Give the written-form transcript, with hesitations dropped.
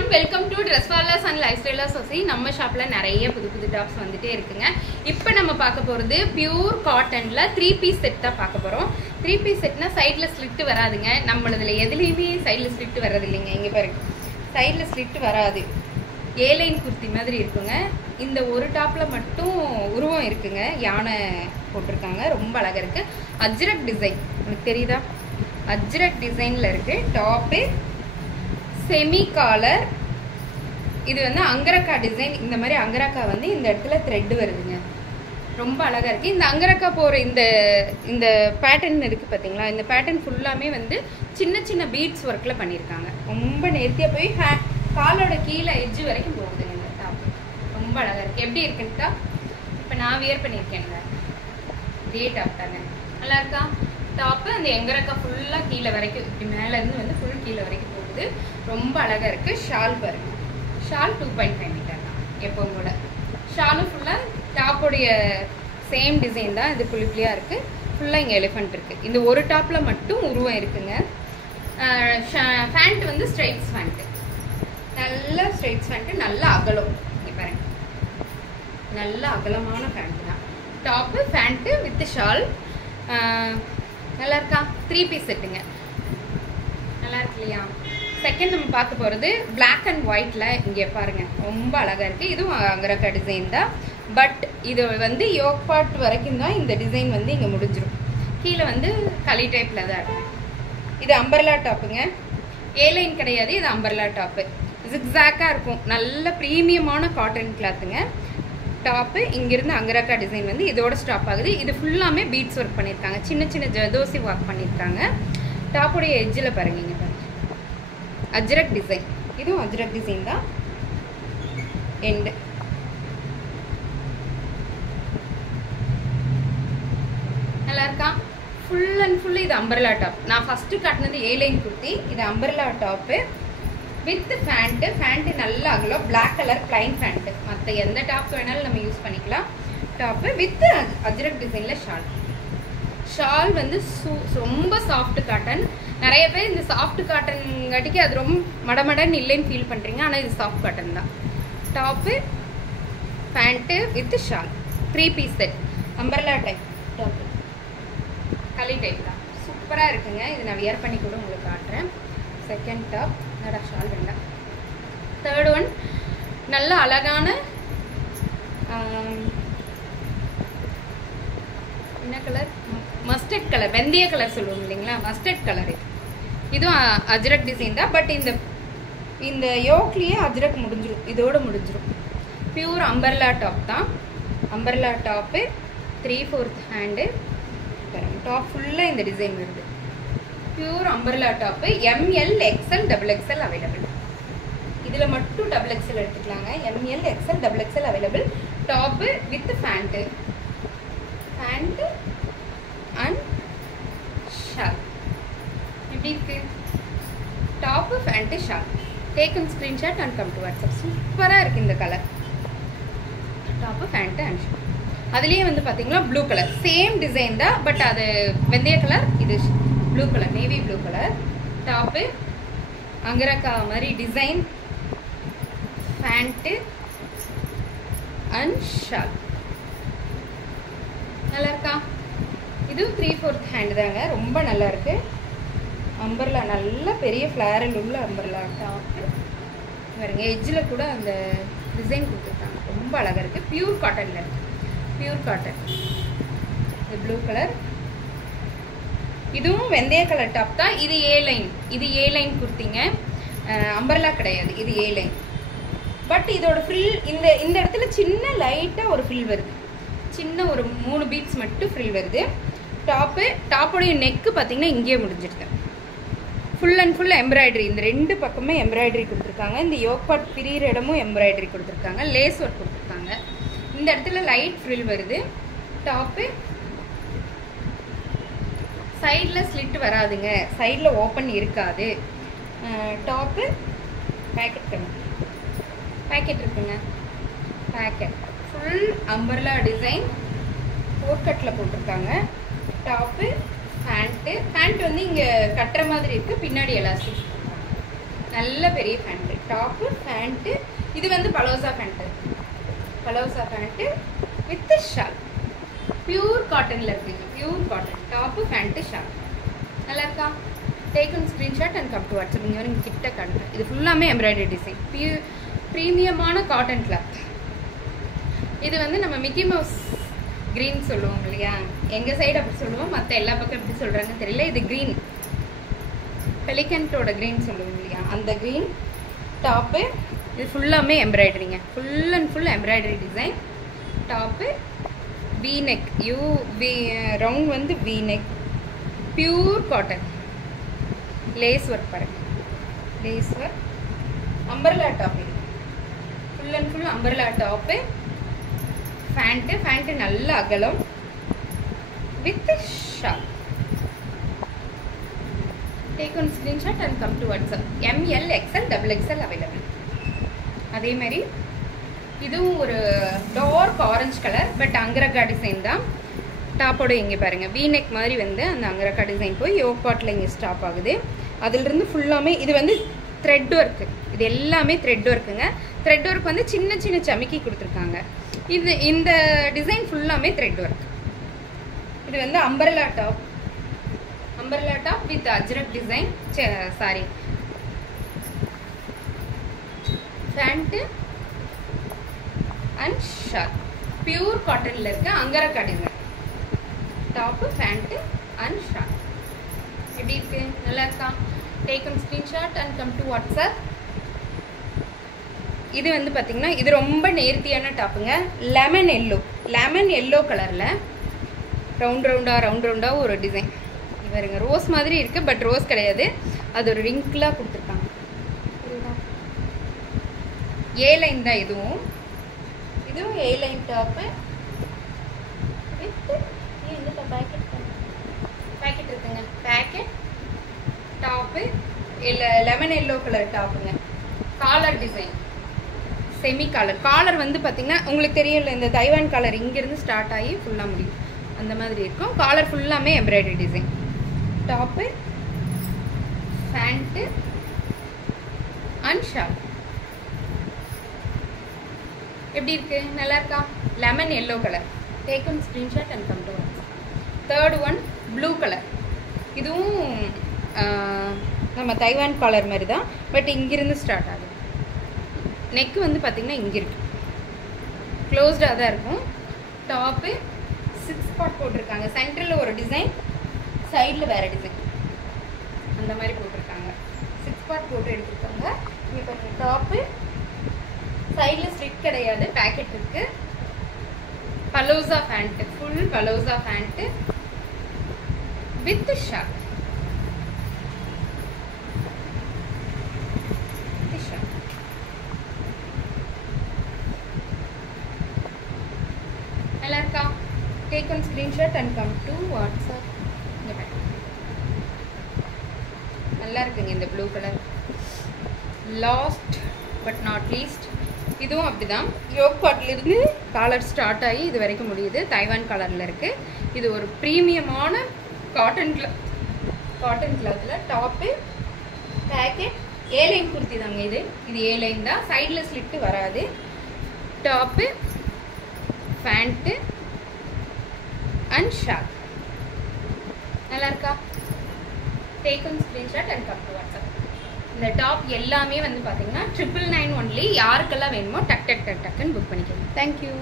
everyone, welcome to Dresswallahs and Lifestylers Society. நம்ம ஷாப்ல நிறைய புது டாப்ஸ் வந்துட்டே இருக்குங்க. இப்போ நம்ம பார்க்க போறது பியூர் காட்டன்ல 3 பீஸ் செட் தான் பார்க்க போறோம். 3 பீஸ் செட்னா சைடுல ஸ்லிட் வராதுங்க. நம்மளதுல எதுலயுமே சைடுல ஸ்லிட் வரது இல்லைங்க. இங்க பாருங்க. சைடுல ஸ்லிட் வராது. ஏ லைன் குர்த்தி மாதிரி இருக்குங்க. இந்த ஒரு டாப்ல மட்டும் உருவம் இருக்குங்க. யானை போட்டிருக்காங்க. ரொம்ப அழகா இருக்கு. அஜ்ரக் டிசைன். உங்களுக்கு தெரியுதா? அஜ்ரக் டிசைன்ல இருக்கு. Top semi collar. இது வந்து அங்கரக்கா டிசைன். இந்த மாதிரி அங்கரக்கா வந்து இந்த இடத்துல த்ரெட் வருதுங்க. ரொம்ப அழகா இருக்கு. இந்த அங்கரக்கா போற இந்த பேட்டர்ன் இருக்கு பாத்தீங்களா? இந்த பேட்டர்ன் ஃபுல்லாமே வந்து சின்ன சின்ன பீட்ஸ் ஒர்க்ல பண்ணிருக்காங்க. ரொம்ப நேர்த்தியா போய் காலோட கீழே எட்ஜ் வரைக்கும் போகுதுங்க. இந்த டாப் ரொம்ப அழகா இருக்கு. எப்படி இருக்குன்னு இப்ப நான் வியர் பண்ணிருக்கேங்க. இதே டாப் தாங்க. நல்லா இருக்கா? டாப் அந்த எங்கரக்கா ஃபுல்லா கீழே வரைக்கும், இப்படி மேல இருந்து வந்து ஃபுல் கீழே வரைக்கும் போகுது. ரொம்ப அழகா இருக்கு. ஷால் பாருங்க. ஷால் 2.5 மீட்டர் தான் எப்பவும் கூட. ஷாலும் ஃபுல்லா டாப்போடைய சேம் டிசைன் தான். இது புளிப்புலியா இருக்கு. ஃபுல்லா இங்க எலிஃபென்ட் இருக்கு. இந்த ஒரு டாப்ல மட்டும் உருவம் இருக்குங்க. பேண்ட் வந்து ஸ்ட்ரைட்ஸ் பேண்ட். நல்ல ஸ்ட்ரைட்ஸ் பேண்ட். நல்ல அகலம். இங்க பாருங்க. நல்ல அகலமான பேண்ட் தான். Top pant with shawl. நல்லா இருக்கா? 3 பீஸ் செட்டுங்க. நல்லா இருக்கு இல்லையா? செகண்ட் நம்ம பார்க்க போகிறது பிளாக் அண்ட் ஒயிட்ல. இங்கே பாருங்க. ரொம்ப அழகா இருக்கு. இதுவும் அங்கரக்கா டிசைன் தான். பட் இது வந்து யோக் பார்ட் வரைக்கும் தான் இந்த டிசைன் வந்து இங்கே முடிஞ்சிடும். கீழே வந்து களி டைப்ல தான் இருக்கும். இது அம்பர்லா டாப்புங்க. ஏ லைன் கிடையாது. இது அம்பர்லா டாப்பு. ஜிக்ஸாக்கா இருக்கும். நல்ல ப்ரீமியமான காட்டன் கிளாத்துங்க. டாப்பு இங்கிருந்து அங்கரக்கா டிசைன் வந்து இதோட ஸ்டாப் ஆகுது. இது ஃபுல்லாமே பீட்ஸ் ஒர்க் பண்ணியிருக்காங்க. சின்ன சின்ன ஜதோசி ஒர்க் பண்ணியிருக்காங்க. டாப்புடைய எட்ஜில் பாருங்க. இங்கே பாருங்க. அஜ்ரக் டிசைன். இதுவும் அஜ்ரக் டிசைன் தான். எண்டு நல்லா இருக்கா? ஃபுல் அண்ட் ஃபுல் இது அம்பர்லா டாப். நான் ஃபர்ஸ்ட் காட்டினது ஏ லைன் குர்த்தி. இது umbrella top with pant. Pant நல்ல அகலம். Black colour plain pant. மற்ற எந்த டாப் வேணாலும் நம்ம யூஸ் பண்ணிக்கலாம். டாப்பு வித் அஜ்ரக் டிசைன்ல ஷால். ஷால் வந்து ரொம்ப சாஃப்ட் காட்டன். நிறைய பேர் இந்த சாஃப்ட் காட்டன் காட்டிக்கு அது ரொம்ப மடமடன்னு இல்லைன்னு ஃபீல் பண்றீங்க. ஆனால் இது சாஃப்ட் காட்டன் தான். Top pant with shawl. 3 piece set. Umbrella type top. Kali type தான். சூப்பராக இருக்குங்க. இது நான் வியர் பண்ணி கூட உங்களுக்கு காட்டுறேன். Second top. நடா ஷால் வேண்டாம். தேர்ட் ஒன் நல்ல அழகான என்ன கலர்? Mustard colour. வெந்தய கலர் சொல்லுவோம் இல்லைங்களா? Mustard colour. இதுவும் அஜ்ரக் டிசைன் தான். பட் இந்த யோக்லேயே அஜ்ரக் முடிஞ்சிடும். இதோட முடிஞ்சிடும். பியூர் அம்பர்லா டாப் தான். Umbrella top 3/4 hand. டாப் ஃபுல்லாக இந்த டிசைன் வருது. Pure umbrella top. ML XL XXL available. இதில் மட்டும் XXL எடுத்துக்கலாங்க. ML XL XXL available. Top with pant. Pant and shawl. எப்படி இருக்கு? Top pant shawl. Taken screenshot and come to WhatsApp. சூப்பராக இருக்கு இந்த கலர். டாப்பு பேண்ட் அண்ட் ஷால். அதுலேயே வந்து பார்த்தீங்கன்னா ப்ளூ கலர். சேம் டிசைன் தான். பட் அது வெந்தய கலர். இது blue colour. Navy blue colour. Top angrakha மாதிரி டிசைன். Pant and shawl. நல்லா இருக்கா? இது 3/4 ஹேண்ட் தாங்க. ரொம்ப நல்லா இருக்கு. அம்பர்லா நல்ல பெரிய ஃபிளாரல் உள்ள அம்பர்லா டாப்பு. பாருங்க. எட்ஜில் கூட அந்த டிசைன் கொடுத்துருக்காங்க. ரொம்ப அழகா இருக்கு. பியூர் காட்டன்ல இருக்கு. Pure cotton. இது ப்ளூ கலர். இதுவும் வெந்தய கலர் டாப் தான். இது ஏ லைன். இது ஏ லைன் குர்த்திங்க. அம்பர்லா கிடையாது. இது ஏ லைன். பட் இதோட ஃப்ரில் இந்த இடத்துல சின்ன லைட்டா ஒரு ஃப்ரில் வருது. சின்ன ஒரு 3 பீட்ஸ் மட்டும் ஃப்ரில் வருது. டாப்போடைய நெக்கு பார்த்தீங்கன்னா இங்கேயே முடிஞ்சிருக்கு. Full and full embroidery. இந்த 2 பக்கமே எம்ப்ராய்டரி கொடுத்துருக்காங்க. இந்த யோக் பார்ட் பிரியிற இடமும் எம்ப்ராய்டரி கொடுத்துருக்காங்க. லேஸ் ஒர்க் கொடுத்துருக்காங்க. இந்த இடத்துல லைட் ஃப்ரில் வருது. டாப்பு சைடில் ஸ்லிட் வராதுங்க. சைடில் ஓப்பன் இருக்காது. டாப்பு பேக்கெட் இருக்குங்க. Pocket full umbrella design. போர்க்கட்டில் போட்டிருக்காங்க. டாப்பு பேண்ட் வந்து இங்கே கட்டுற மாதிரி இருக்கு. பின்னாடி எலாஸ்டிக். நல்ல பெரிய பேண்ட். Top pant. இது வந்து palazzo pant, palazzo pant with shawl. Pure காட்டன்ல இருக்குங்க, pure cotton. Top pant shawl. நல்லா இருக்கா? Take one screenshot and come to WhatsApp. இங்கே வரும் கிட்ட காட்டுறேன். இது ஃபுல்லாமே எம்ப்ராய்டரி டிசைன், ப்ரீமியமான காட்டன் கிளாத். இது வந்து நம்ம மிக்கி மவுஸ் க்ரீன் சொல்லுவோம் இல்லையா, எங்கள் சைடு அப்படி சொல்லுவோம், மற்ற எல்லா பக்கம் எப்படி சொல்கிறாங்கன்னு தெரியல. இது க்ரீன், பெலிகன்ட்டோட க்ரீன் சொல்லுவோம் இல்லையா, அந்த க்ரீன் டாப்பு. இது ஃபுல்லாமே எம்ப்ராய்டரிங்க, full and full embroidery design. Top V neck, round வந்து V neck, pure cotton. Lace work பாருங்க, லேஸ் ஒர்க். அம்பர்லா டாப், இது full and full umbrella top. Pant, pant நல்ல அகலம் with shawl. Take one screenshot and come to WhatsApp. ML XL XXL available. அதே மாதிரி இதுவும் ஒரு dark orange colour, but angrakha design தான். டாப்போட இங்கே பாருங்கள், வீநெக் மாதிரி வந்து அந்த அங்கரக்கா டிசைன் போய் யோக் பாட்டில் இங்கே ஸ்டாப் ஆகுது. அதிலிருந்து ஃபுல்லாமே இது வந்து த்ரெட் ஒர்க்கு. இது எல்லாமே த்ரெட் ஒர்க்குங்க. த்ரெட் ஒர்க் வந்து சின்ன சின்ன சமிக்கி கொடுத்துருக்காங்க. இது இந்த டிசைன் ஃபுல்லாமே த்ரெட் ஒர்க். இது வந்து umbrella top, umbrella top with ajrak design. Sorry, pant and shawl. Pure காட்டன்ல இருக்க angrakha design. Top pant and shawl. எப்படி இருக்கு? நல்லா இருக்கா? Take one screenshot and come to WhatsApp. இது வந்து பார்த்தீங்கன்னா இது ரொம்ப நேர்த்தியான டாப்புங்க. லெமன் எல்லோ, லெமன் எல்லோ கலரில் ரவுண்ட் ரவுண்டாக ஒரு டிசைன். இவருங்க ரோஸ் மாதிரி இருக்குது, பட் ரோஸ் கிடையாது, அது ஒரு ரிங்கிளாக கொடுத்துருக்காங்க. ஏ லைன் தான் இதுவும் A line top with pocket இருக்குங்க. Pocket top lemon yellow colour டாப்புங்க. Collar design, semi collar. Collar வந்து பார்த்தீங்கன்னா உங்களுக்கு தெரியல, இந்த தைவான் காலர் இங்கேருந்து ஸ்டார்ட் ஆகி ஃபுல்லாக முடியும், அந்த மாதிரி இருக்கும். காலர் ஃபுல்லாமே embroidery design. Top pant and shawl. எப்படி இருக்கு? நல்லா இருக்கா? Lemon yellow colour. Take one screenshot and come to WhatsApp. Third one blue colour. இதுவும் நம்ம தைவான் காலர் மாதிரி தான், பட் இங்கிருந்து ஸ்டார்ட் ஆகுது. நெக்கு வந்து பார்த்தீங்கன்னா இங்கே இருக்கு, க்ளோஸ்டாக தான் இருக்கும். டாப்பு 6 ஸ்பாட் போட்டிருக்காங்க. சென்டரில் ஒரு டிசைன், சைடில் வேறு டிசைன், அந்த மாதிரி போட்டிருக்காங்க. 6 ஸ்பாட் போட்டு எடுத்துருக்காங்க. இங்கே பாருங்க, டாப்பு சைடில் ஸ்லிட் கிடையாது, பேக்கெட் இருக்கு. Palazzo pant, full palazzo pant with shawl. நல்லா இருக்கா? Take one screenshot and come to WhatsApp. நல்லா இருக்குங்க இந்த blue colour. Last but not least, இதுவும் அப்படிதான். யோக் பாட்டிலிருந்து காலர் ஸ்டார்ட் ஆகி இது வரைக்கும் முடியுது. தைவான் கலரில் இருக்குது. இது ஒரு ப்ரீமியமான காட்டன் கிளாத்தில் top pocket. A line kurti தாங்க இது ஏ லைன் தான், சைடில் ஸ்லிட்டு வராது. Top pant and shawl. நல்லா இருக்கா? Take one screenshot and come to WhatsApp. இந்த டாப் எல்லாமே வந்து பார்த்தீங்கன்னா 999 ஒன்லி. யாருக்கெல்லாம் வேணுமோ டக்குன்னு புக் பண்ணிக்கோங்க. தேங்க்யூ.